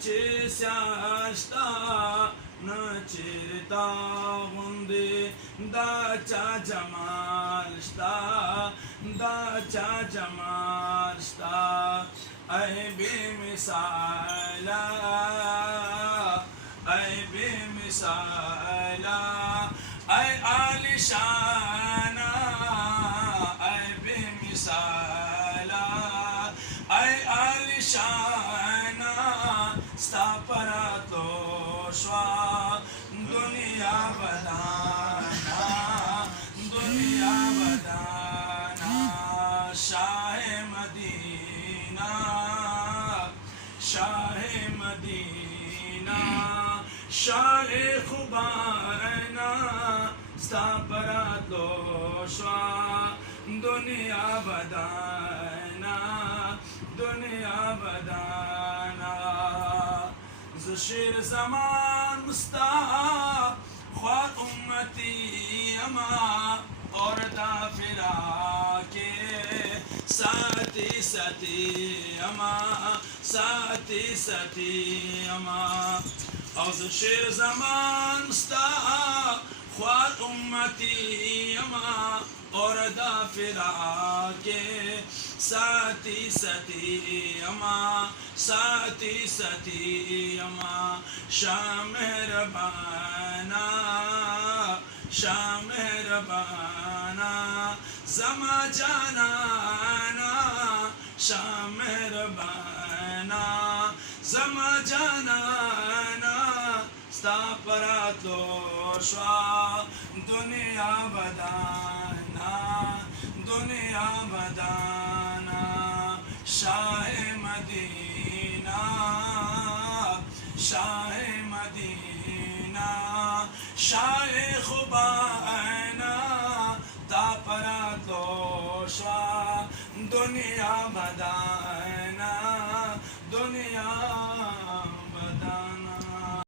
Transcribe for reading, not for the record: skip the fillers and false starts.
چه سیاشتا نچرتا غندی دا چا جمالشتا دا چا جمالشتا اے بے مثالا اے بے مثالا اے عالی شانا اے بے مثالا اے عالی شانا ستا پراتو شوا دنیا بدانا دنیا بدانا شاہ مدینہ شاہ مدینہ شاہ خوبانہ ستا پراتو شوا دنیا بدانا دنیا بدانا زشیر زمان مستا خواه امتی اما اور دا فرا کے ساتھی ساتھی اما ساتھی ساتھی اما اور زشیر زمان مستا خواه امتی اما اور دا فرا کے ساتھی ساتھی اما ساتھی ساتھی اما شاہ مہربانا شاہ مہربانا زما جانانا شاہ مہربانا زما جانانا ستا پراتو شوا دنیا بدانا دنیا بدانا شاہ مدینہ شاہ مدینہ شاہ خوبانہ تا پراتو شوا دنیا بدانا